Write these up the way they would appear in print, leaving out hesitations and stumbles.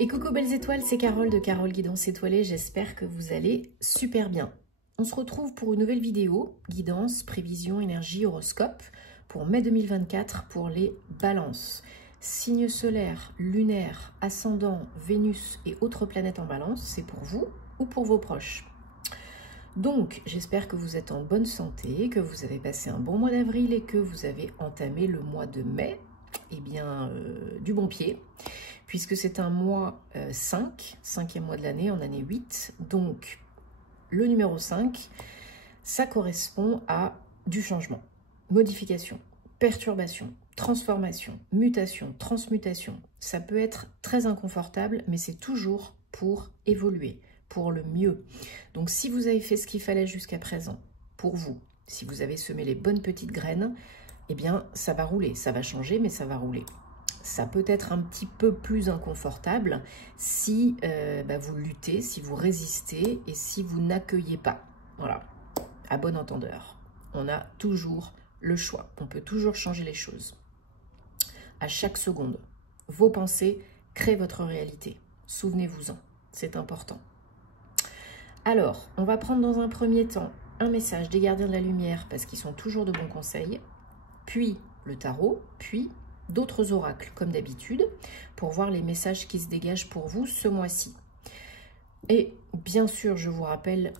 Et coucou belles étoiles, c'est Carole de Carole Guidance Étoilée, j'espère que vous allez super bien. On se retrouve pour une nouvelle vidéo, guidance, prévision, énergie, horoscope, pour mai 2024 pour les balances. Signes solaires, lunaires, ascendant, Vénus et autres planètes en balance, c'est pour vous ou pour vos proches. Donc, j'espère que vous êtes en bonne santé, que vous avez passé un bon mois d'avril et que vous avez entamé le mois de mai, du bon pied, puisque c'est un mois 5, cinquième mois de l'année, en année 8. Donc, le numéro 5, ça correspond à du changement, modification, perturbation, transformation, mutation, transmutation. Ça peut être très inconfortable, mais c'est toujours pour évoluer, pour le mieux. Donc, si vous avez fait ce qu'il fallait jusqu'à présent, pour vous, si vous avez semé les bonnes petites graines, eh bien, ça va rouler, ça va changer, mais ça va rouler. Ça peut être un petit peu plus inconfortable si vous luttez, si vous résistez et si vous n'accueillez pas. Voilà, à bon entendeur. On a toujours le choix, on peut toujours changer les choses. À chaque seconde, vos pensées créent votre réalité. Souvenez-vous-en, c'est important. Alors, on va prendre dans un premier temps un message des gardiens de la lumière parce qu'ils sont toujours de bons conseils, puis le tarot, puis d'autres oracles comme d'habitude pour voir les messages qui se dégagent pour vous ce mois-ci. Et bien sûr, je vous rappelle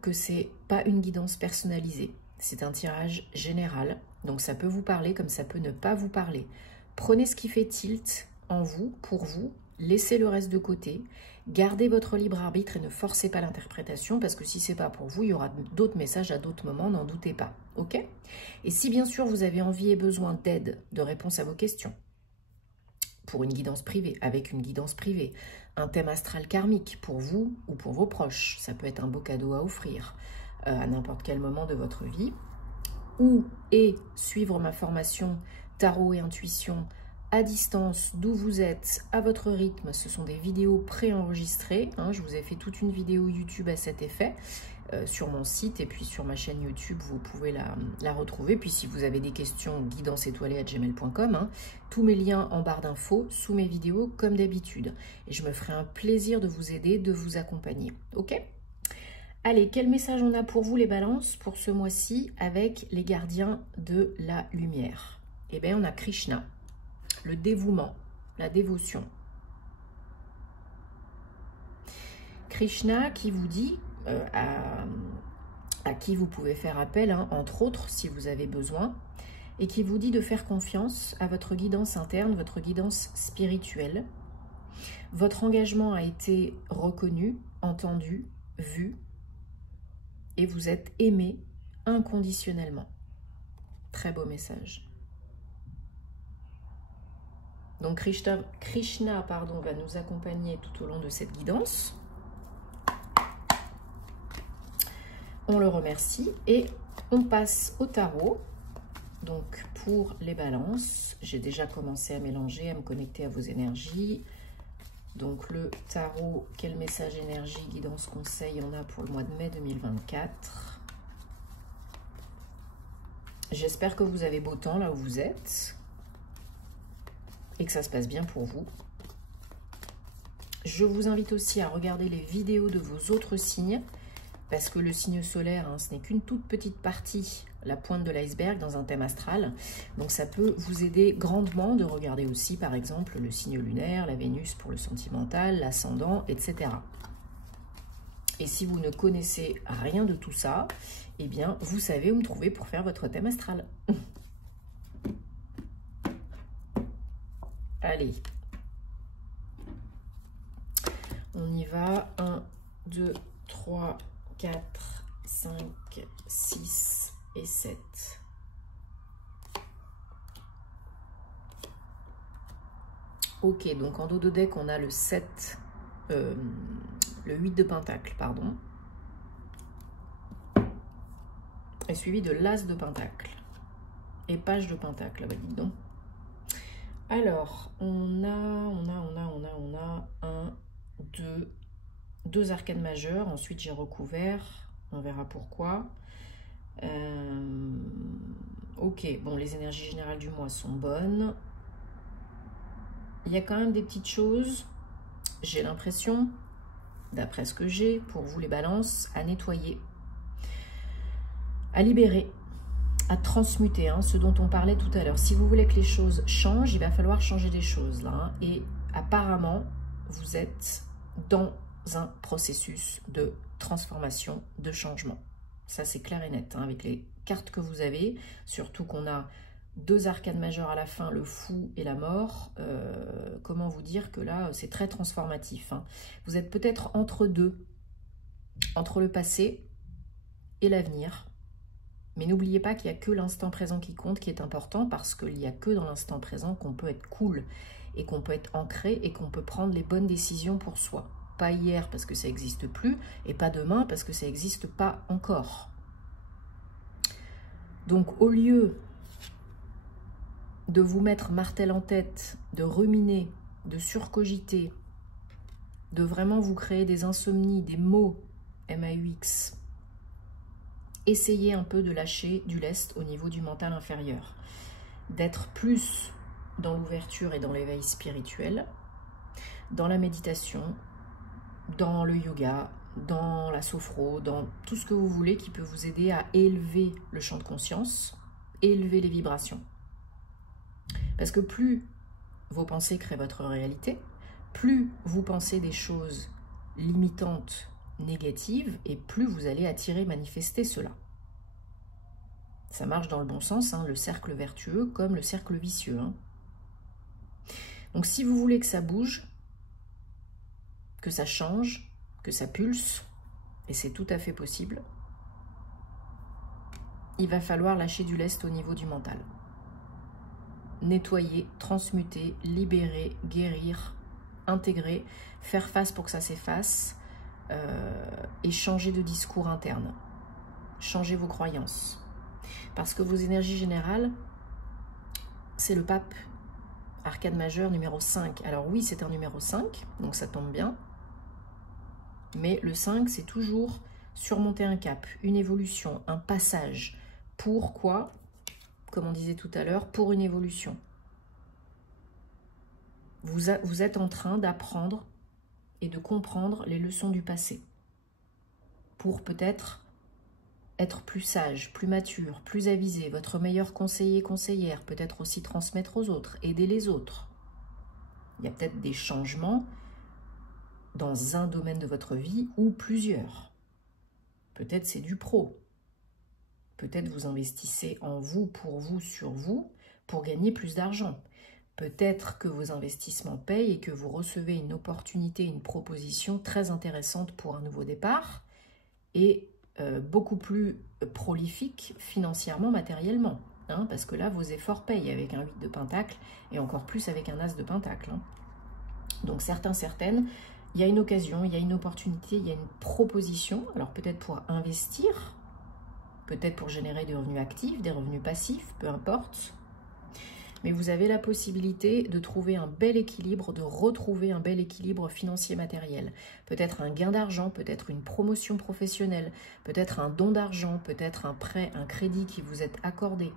que c'est pas une guidance personnalisée, c'est un tirage général, donc ça peut vous parler comme ça peut ne pas vous parler. Prenez ce qui fait tilt en vous, pour vous, laissez le reste de côté, gardez votre libre arbitre et ne forcez pas l'interprétation parce que si c'est pas pour vous, il y aura d'autres messages à d'autres moments, n'en doutez pas, ok? Et si bien sûr vous avez envie et besoin d'aide, de réponse à vos questions, pour une guidance privée, avec une guidance privée, un thème astral karmique pour vous ou pour vos proches, ça peut être un beau cadeau à offrir à n'importe quel moment de votre vie, ou suivre ma formation tarot et intuition à distance, d'où vous êtes, à votre rythme. Ce sont des vidéos préenregistrées. Je vous ai fait toute une vidéo YouTube à cet effet sur mon site et puis sur ma chaîne YouTube, vous pouvez la retrouver. Puis si vous avez des questions, guidanceétoilée@gmail.com. Tous mes liens en barre d'infos, sous mes vidéos, comme d'habitude. Et je me ferai un plaisir de vous aider, de vous accompagner. Ok ? Allez, quel message on a pour vous les balances pour ce mois-ci avec les gardiens de la lumière? Eh bien, on a Krishna. Le dévouement, la dévotion. Krishna qui vous dit, à qui vous pouvez faire appel, entre autres, si vous avez besoin, et qui vous dit de faire confiance à votre guidance interne, votre guidance spirituelle. Votre engagement a été reconnu, entendu, vu, et vous êtes aimé inconditionnellement. Très beau message. Donc Krishna va nous accompagner tout au long de cette guidance. On le remercie et on passe au tarot. Donc pour les balances, j'ai déjà commencé à mélanger, à me connecter à vos énergies. Donc le tarot, quel message énergie, guidance, conseil on a pour le mois de mai 2024? J'espère que vous avez beau temps là où vous êtes et que ça se passe bien pour vous. Je vous invite aussi à regarder les vidéos de vos autres signes, parce que le signe solaire, ce n'est qu'une toute petite partie, la pointe de l'iceberg dans un thème astral. Donc ça peut vous aider grandement de regarder aussi, par exemple, le signe lunaire, la Vénus pour le sentimental, l'ascendant, etc. Et si vous ne connaissez rien de tout ça, eh bien, vous savez où me trouver pour faire votre thème astral. Allez, on y va. 1, 2, 3, 4, 5, 6 et 7. Ok, donc en dos de deck, on a le 7, le 8 de pentacle, pardon. Et suivi de l'as de pentacle. Et page de pentacle, bah dis donc. Alors, on a 1, 2 arcanes majeures. Ensuite, j'ai recouvert. On verra pourquoi. Ok, bon, les énergies générales du mois sont bonnes. Il y a quand même des petites choses j'ai l'impression, d'après ce que j'ai, pour vous les balances, à nettoyer, à libérer, à transmuter, hein, ce dont on parlait tout à l'heure. Si vous voulez que les choses changent, il va falloir changer les choses là. Hein, et apparemment, vous êtes dans un processus de transformation, de changement. Ça, c'est clair et net, hein, avec les cartes que vous avez, surtout qu'on a 2 arcanes majeures à la fin, le fou et la mort. Comment vous dire que là, c'est très transformatif. Hein. Vous êtes peut-être entre deux, entre le passé et l'avenir. Mais n'oubliez pas qu'il n'y a que l'instant présent qui compte, qui est important, parce qu'il n'y a que dans l'instant présent qu'on peut être cool et qu'on peut être ancré et qu'on peut prendre les bonnes décisions pour soi. Pas hier parce que ça n'existe plus et pas demain parce que ça n'existe pas encore. Donc au lieu de vous mettre martel en tête, de ruminer, de surcogiter, de vraiment vous créer des insomnies, des maux, MAUX, essayez un peu de lâcher du lest au niveau du mental inférieur, d'être plus dans l'ouverture et dans l'éveil spirituel, dans la méditation, dans le yoga, dans la sophro, dans tout ce que vous voulez qui peut vous aider à élever le champ de conscience, élever les vibrations. Parce que plus vos pensées créent votre réalité, plus vous pensez des choses limitantes, négatives, et plus vous allez attirer, manifester cela. Ça marche dans le bon sens, hein, le cercle vertueux comme le cercle vicieux. Hein. Donc si vous voulez que ça bouge, que ça change, que ça pulse, et c'est tout à fait possible, il va falloir lâcher du lest au niveau du mental. Nettoyer, transmuter, libérer, guérir, intégrer, faire face pour que ça s'efface, et changer de discours interne. Changer vos croyances. Parce que vos énergies générales, c'est le pape, arcane majeur numéro 5. Alors oui, c'est un numéro 5, donc ça tombe bien. Mais le 5, c'est toujours surmonter un cap, une évolution, un passage. Pourquoi ? Comme on disait tout à l'heure, pour une évolution. Vous êtes en train d'apprendre et de comprendre les leçons du passé. Pour peut-être être plus sage, plus mature, plus avisé, votre meilleur conseiller, conseillère, peut-être aussi transmettre aux autres, aider les autres. Il y a peut-être des changements dans un domaine de votre vie ou plusieurs. Peut-être c'est du pro. Peut-être vous investissez en vous, pour vous, sur vous, pour gagner plus d'argent. Peut-être que vos investissements payent et que vous recevez une opportunité, une proposition très intéressante pour un nouveau départ et beaucoup plus prolifique financièrement, matériellement. Hein, parce que là, vos efforts payent avec un 8 de pentacle et encore plus avec un as de pentacle. Hein. Donc certaines, il y a une occasion, il y a une opportunité, il y a une proposition. Alors peut-être pour investir, peut-être pour générer des revenus actifs, des revenus passifs, peu importe. Mais vous avez la possibilité de trouver un bel équilibre, de retrouver un bel équilibre financier matériel. Peut-être un gain d'argent, peut-être une promotion professionnelle, peut-être un don d'argent, peut-être un prêt, un crédit qui vous est accordé,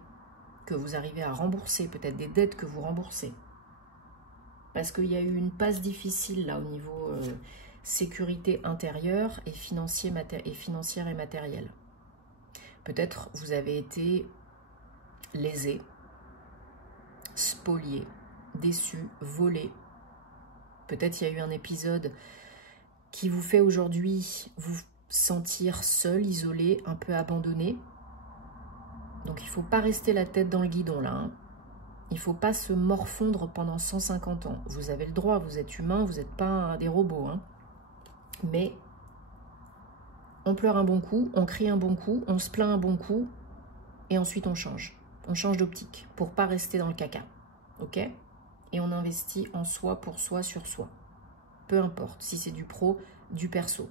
que vous arrivez à rembourser, peut-être des dettes que vous remboursez. Parce qu'il y a eu une passe difficile là au niveau sécurité intérieure et financière et matérielle. Peut-être vous avez été lésé, spolié, déçu, volé. Peut-être il y a eu un épisode qui vous fait aujourd'hui vous sentir seul, isolé, un peu abandonné. Donc il ne faut pas rester la tête dans le guidon là. Hein. Il ne faut pas se morfondre pendant 150 ans. Vous avez le droit, vous êtes humain, vous n'êtes pas des robots. Hein. Mais on pleure un bon coup, on crie un bon coup, on se plaint un bon coup, et ensuite on change. On change d'optique pour ne pas rester dans le caca. Ok ? Et on investit en soi, pour soi, sur soi. Peu importe si c'est du pro, du perso.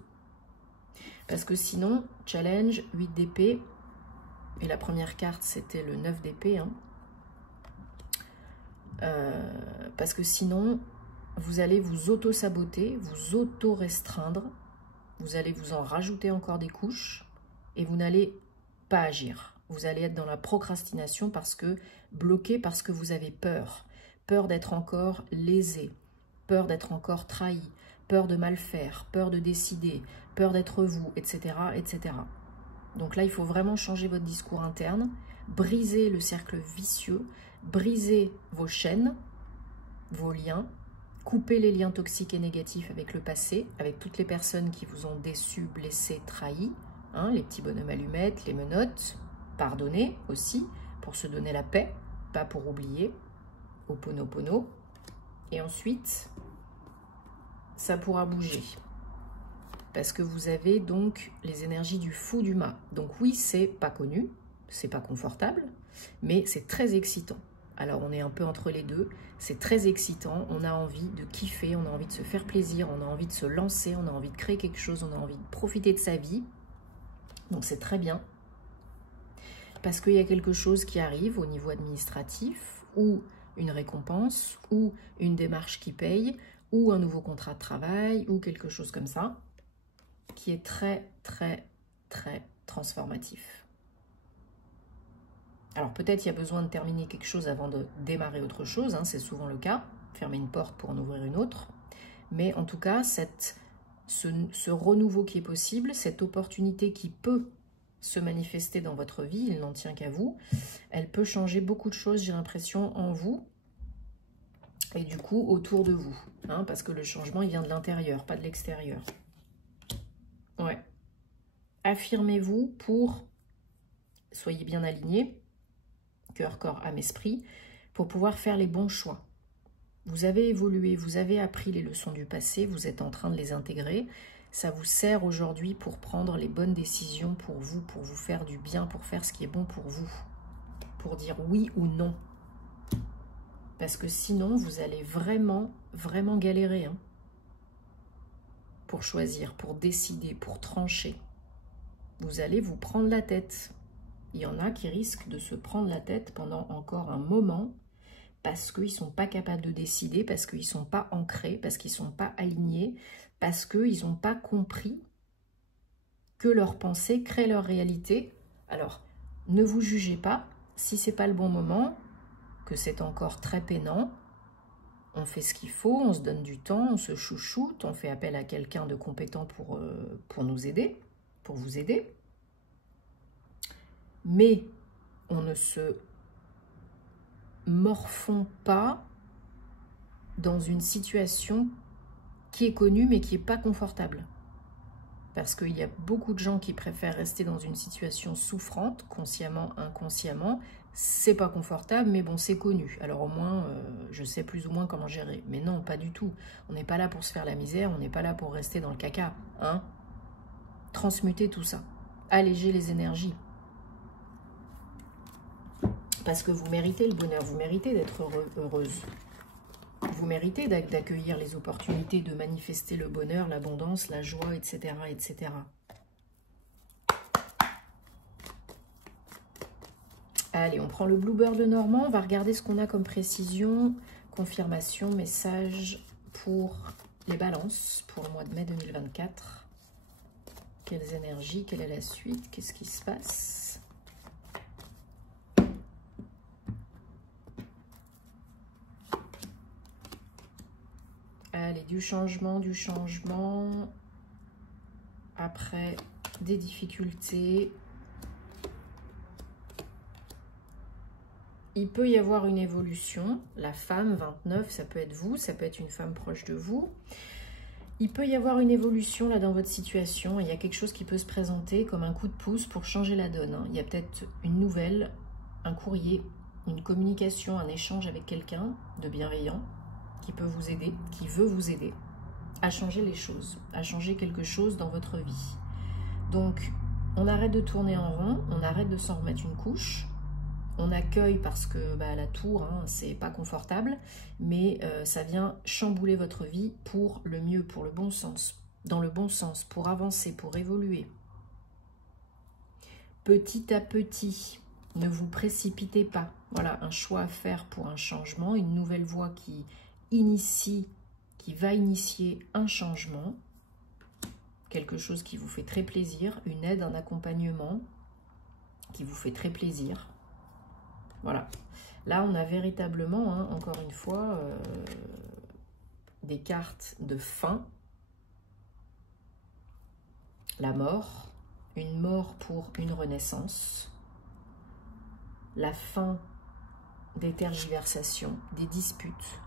Parce que sinon, challenge, 8 d'épée, et la première carte c'était le 9 d'épée. Hein. Parce que sinon, vous allez vous auto-saboter, vous auto-restreindre, vous allez vous en rajouter encore des couches, et vous n'allez pas agir. Vous allez être dans la procrastination parce que bloqué, parce que vous avez peur. Peur d'être encore lésé, peur d'être encore trahi, peur de mal faire, peur de décider, peur d'être vous, etc., etc. Donc là, il faut vraiment changer votre discours interne, briser le cercle vicieux, briser vos chaînes, vos liens, couper les liens toxiques et négatifs avec le passé, avec toutes les personnes qui vous ont déçu, blessé, trahi, hein, les petits bonhommes allumettes, les menottes, pardonner aussi, pour se donner la paix, pas pour oublier, Ho'oponopono. Et ensuite, ça pourra bouger. Parce que vous avez donc les énergies du fou du mât. Donc oui, c'est pas connu, c'est pas confortable, mais c'est très excitant. Alors on est un peu entre les deux, c'est très excitant, on a envie de kiffer, on a envie de se faire plaisir, on a envie de se lancer, on a envie de créer quelque chose, on a envie de profiter de sa vie. Donc c'est très bien. Parce qu'il y a quelque chose qui arrive au niveau administratif, ou une récompense, ou une démarche qui paye, ou un nouveau contrat de travail, ou quelque chose comme ça, qui est très, très, très transformatif. Alors peut-être il y a besoin de terminer quelque chose avant de démarrer autre chose, hein, c'est souvent le cas, fermer une porte pour en ouvrir une autre, mais en tout cas, ce renouveau qui est possible, cette opportunité qui peut se manifester dans votre vie, il n'en tient qu'à vous, elle peut changer beaucoup de choses, j'ai l'impression, en vous, et du coup autour de vous, hein, parce que le changement il vient de l'intérieur, pas de l'extérieur. Ouais. Affirmez-vous pour, soyez bien alignés, cœur, corps, âme, esprit, pour pouvoir faire les bons choix. Vous avez évolué, vous avez appris les leçons du passé, vous êtes en train de les intégrer. Ça vous sert aujourd'hui pour prendre les bonnes décisions pour vous faire du bien, pour faire ce qui est bon pour vous, pour dire oui ou non. Parce que sinon, vous allez vraiment, vraiment galérer, hein, pour choisir, pour décider, pour trancher. Vous allez vous prendre la tête. Il y en a qui risquent de se prendre la tête pendant encore un moment parce qu'ils ne sont pas capables de décider, parce qu'ils ne sont pas ancrés, parce qu'ils ne sont pas alignés, parce qu'ils n'ont pas compris que leurs pensées créent leur réalité. Alors, ne vous jugez pas. Si ce n'est pas le bon moment, que c'est encore très peinant, on fait ce qu'il faut, on se donne du temps, on se chouchoute, on fait appel à quelqu'un de compétent pour nous aider, pour vous aider. Mais on ne se morfond pas dans une situation qui est connue mais qui n'est pas confortable. Parce qu'il y a beaucoup de gens qui préfèrent rester dans une situation souffrante, consciemment, inconsciemment. C'est pas confortable, mais bon, c'est connu. Alors au moins, je sais plus ou moins comment gérer. Mais non, pas du tout. On n'est pas là pour se faire la misère, on n'est pas là pour rester dans le caca. Hein? Transmuter tout ça. Alléger les énergies. Parce que vous méritez le bonheur, vous méritez d'être heureuse. Vous méritez d'accueillir les opportunités, de manifester le bonheur, l'abondance, la joie, etc., etc. Allez, on prend le Bluebird normand, on va regarder ce qu'on a comme précision, confirmation, message pour les balances pour le mois de mai 2024. Quelles énergies, quelle est la suite, qu'est-ce qui se passe ? Allez, du changement, après des difficultés. Il peut y avoir une évolution, la femme 29, ça peut être vous, ça peut être une femme proche de vous. Il peut y avoir une évolution là dans votre situation, il y a quelque chose qui peut se présenter comme un coup de pouce pour changer la donne. Il y a peut-être une nouvelle, un courrier, une communication, un échange avec quelqu'un de bienveillant qui peut vous aider, qui veut vous aider à changer les choses, à changer quelque chose dans votre vie. Donc, on arrête de tourner en rond, on arrête de s'en remettre une couche, on accueille parce que la tour, hein, c'est pas confortable, mais ça vient chambouler votre vie pour le mieux, pour le bon sens, dans le bon sens, pour avancer, pour évoluer. Petit à petit, ne vous précipitez pas. Voilà, un choix à faire pour un changement, une nouvelle voie qui va initier un changement, quelque chose qui vous fait très plaisir, une aide, un accompagnement qui vous fait très plaisir. Voilà. Là, on a véritablement, hein, encore une fois, des cartes de fin, la mort, une mort pour une renaissance, la fin des tergiversations, des disputes,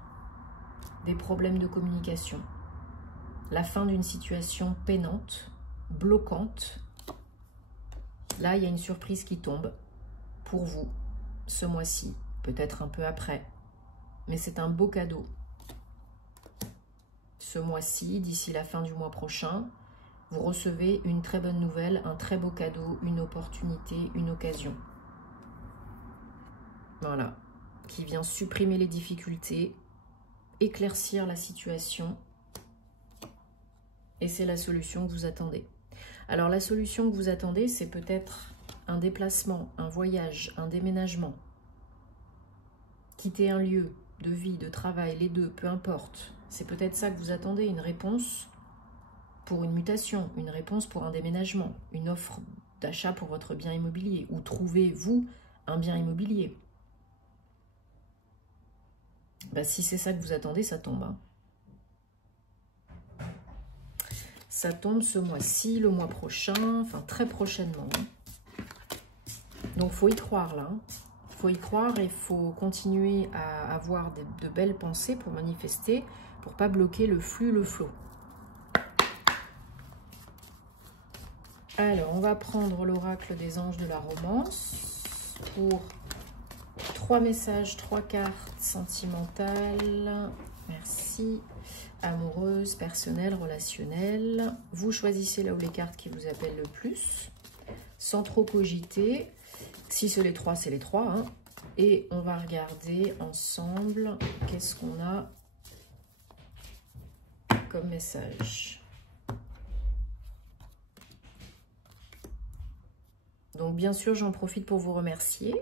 des problèmes de communication, la fin d'une situation peinante, bloquante. Là, il y a une surprise qui tombe pour vous ce mois-ci, peut-être un peu après, mais c'est un beau cadeau. Ce mois-ci, d'ici la fin du mois prochain, vous recevez une très bonne nouvelle, un très beau cadeau, une opportunité, une occasion. Voilà, qui vient supprimer les difficultés, éclaircir la situation, et c'est la solution que vous attendez. Alors la solution que vous attendez, c'est peut-être un déplacement, un voyage, un déménagement. Quitter un lieu de vie, de travail, les deux, peu importe. C'est peut-être ça que vous attendez, une réponse pour une mutation, une réponse pour un déménagement, une offre d'achat pour votre bien immobilier, ou trouvez-vous un bien immobilier. Ben, si c'est ça que vous attendez, ça tombe. Hein. Ça tombe ce mois-ci, le mois prochain, enfin très prochainement. Donc, il faut y croire là. Il faut y croire et il faut continuer à avoir de belles pensées pour manifester, pour ne pas bloquer le flux, le flot. Alors, on va prendre l'oracle des anges de la romance pour 3 messages, 3 cartes sentimentales. Merci. Amoureuse, personnelle, relationnelle. Vous choisissez là où les cartes qui vous appellent le plus, sans trop cogiter. Si c'est les 3, c'est les 3. Hein. Et on va regarder ensemble qu'est-ce qu'on a comme message. Donc, bien sûr, j'en profite pour vous remercier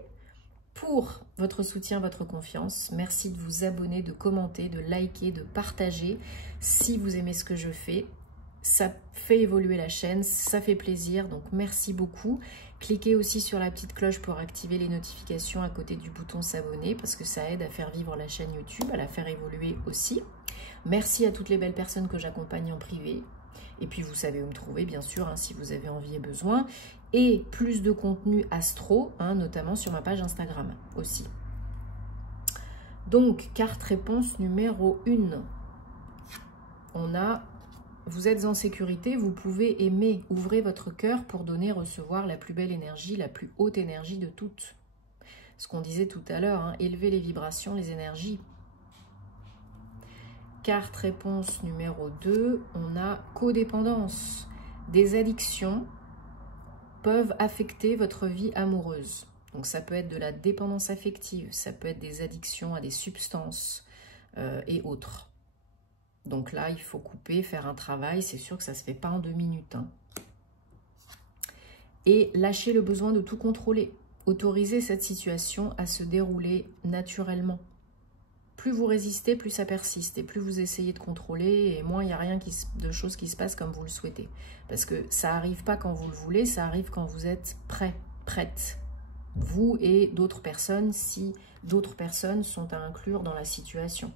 pour votre soutien, votre confiance. Merci de vous abonner, de commenter, de liker, de partager si vous aimez ce que je fais. Ça fait évoluer la chaîne, ça fait plaisir, donc merci beaucoup. Cliquez aussi sur la petite cloche pour activer les notifications à côté du bouton s'abonner parce que ça aide à faire vivre la chaîne YouTube, à la faire évoluer aussi. Merci à toutes les belles personnes que j'accompagne en privé. Et puis vous savez où me trouver, bien sûr, hein, si vous avez envie et besoin. Et plus de contenu astro, hein, notamment sur ma page Instagram aussi. Donc, carte réponse numéro 1. On a, vous êtes en sécurité, vous pouvez aimer, ouvrez votre cœur pour donner, recevoir la plus belle énergie, la plus haute énergie de toutes. Ce qu'on disait tout à l'heure, hein, élever les vibrations, les énergies. Carte réponse numéro 2, on a codépendance. Des addictions peuvent affecter votre vie amoureuse. Donc ça peut être de la dépendance affective, ça peut être des addictions à des substances et autres. Donc là, il faut couper, faire un travail. C'est sûr que ça ne se fait pas en 2 minutes. Hein. Et lâcher le besoin de tout contrôler. Autoriser cette situation à se dérouler naturellement. Plus vous résistez, plus ça persiste. Et plus vous essayez de contrôler, et moins il n'y a rien de choses qui se passent comme vous le souhaitez. Parce que ça n'arrive pas quand vous le voulez, ça arrive quand vous êtes prêt, prête. Vous et d'autres personnes, si d'autres personnes sont à inclure dans la situation.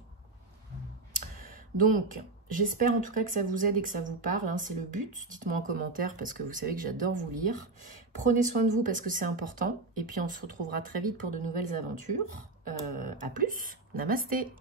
Donc, j'espère en tout cas que ça vous aide et que ça vous parle. Hein, c'est le but. Dites-moi en commentaire parce que vous savez que j'adore vous lire. Prenez soin de vous parce que c'est important. Et puis, on se retrouvera très vite pour de nouvelles aventures. À plus. Namasté.